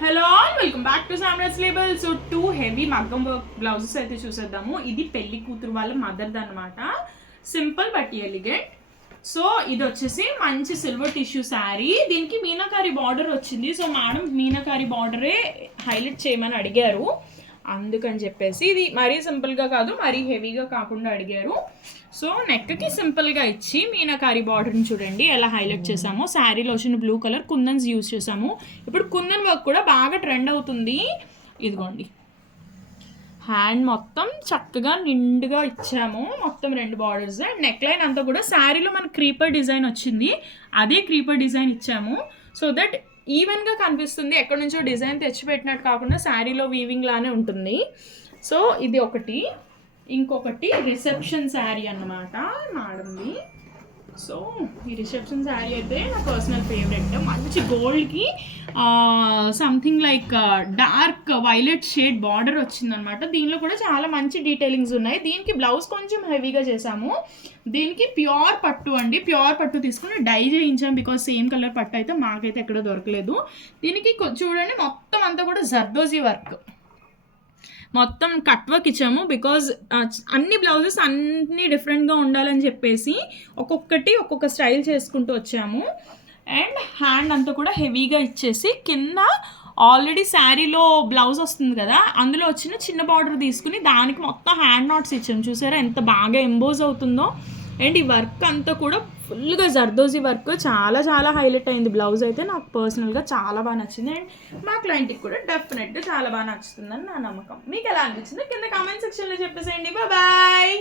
Hello welcome back to Samraj label. So 2 heavy మగ్గం work blouses అయితే చూసేద్దాము. ఇది పెళ్లి కూతురు వాళ్ళ మదర్ది అనమాట. Simple but elegant. సో ఇది వచ్చేసి మంచి సిల్వర్ టిష్యూ శారీ. దీనికి మీనాకారి బార్డర్ వచ్చింది. సో మేడం మీనాకారి బార్డరే హైలైట్ చేయమని అడిగారు, అందుకని చెప్పేసి ఇది మరీ సింపుల్గా కాదు మరీ హెవీగా కాకుండా అడిగారు. సో నెక్కి సింపుల్గా ఇచ్చి మీనాకారి బార్డర్ని చూడండి ఎలా హైలైట్ చేసామో. శారీలో వచ్చిన బ్లూ కలర్ కుందన్స్ యూజ్ చేసాము. ఇప్పుడు కుందన్ వర్క్ కూడా బాగా ట్రెండ్ అవుతుంది. ఇదిగోండి హ్యాండ్ మొత్తం చక్కగా నిండుగా ఇచ్చాము. మొత్తం 2 బార్డర్స్ అండ్ నెక్ లైన్ అంతా కూడా శారీలో మనకు క్రీపర్ డిజైన్ వచ్చింది, అదే క్రీపర్ డిజైన్ ఇచ్చాము. సో దట్ ఈవెన్గా కనిపిస్తుంది, ఎక్కడి నుంచో డిజైన్ తెచ్చిపెట్టినట్టు కాకుండా శారీలో వీవింగ్ లానే ఉంటుంది. సో ఇది ఒకటి. ఇంకొకటి రిసెప్షన్ శారీ అన్నమాట మేడంది. సో ఈ రిసెప్షన్ శారీ అయితే నా పర్సనల్ ఫేవరెట్. మంచి గోల్డ్కి something like dark violet shade border వచ్చిందనమాట. దీనిలో కూడా చాలా మంచి డీటెయిలింగ్స్ ఉన్నాయి. దీనికి బ్లౌజ్ కొంచెం హెవీగా చేసాము. దీనికి ప్యూర్ పట్టు అండి, ప్యూర్ పట్టు తీసుకుని డై చేయించాం. బికాజ్ సేమ్ కలర్ పట్టు అయితే మాకైతే ఎక్కడ దొరకలేదు. దీనికి చూడండి మొత్తం అంతా కూడా జర్దోజీ వర్క్, మొత్తం కట్ వర్క్ ఇచ్చాము. బికాజ్ అన్ని బ్లౌజెస్ అన్నీ డిఫరెంట్గా ఉండాలని చెప్పేసి ఒక్కొక్కటి ఒక్కొక్క స్టైల్ చేసుకుంటూ వచ్చాము. అండ్ హ్యాండ్ అంతా కూడా హెవీగా ఇచ్చేసి కింద ఆల్రెడీ శారీలో బ్లౌజ్ వస్తుంది కదా, అందులో వచ్చిన చిన్న బార్డర్ తీసుకుని దానికి మొత్తం హ్యాండ్ నాట్స్ ఇచ్చాము. చూసారా ఎంత బాగా ఎంబోజ్ అవుతుందో. అండ్ ఈ వర్క్ అంతా కూడా ఫుల్గా జర్దోజీ వర్క్ చాలా చాలా హైలైట్ అయింది. బ్లౌజ్ అయితే నాకు పర్సనల్గా చాలా బాగా నచ్చింది. అండ్ మా క్లయింట్కి కూడా డెఫినెట్గా చాలా బాగా నచ్చుతుందని నా నమ్మకం. మీకు ఎలా అనిపించింది కింద కామెంట్ సెక్షన్లో చెప్పేసేయండి. బాయ్.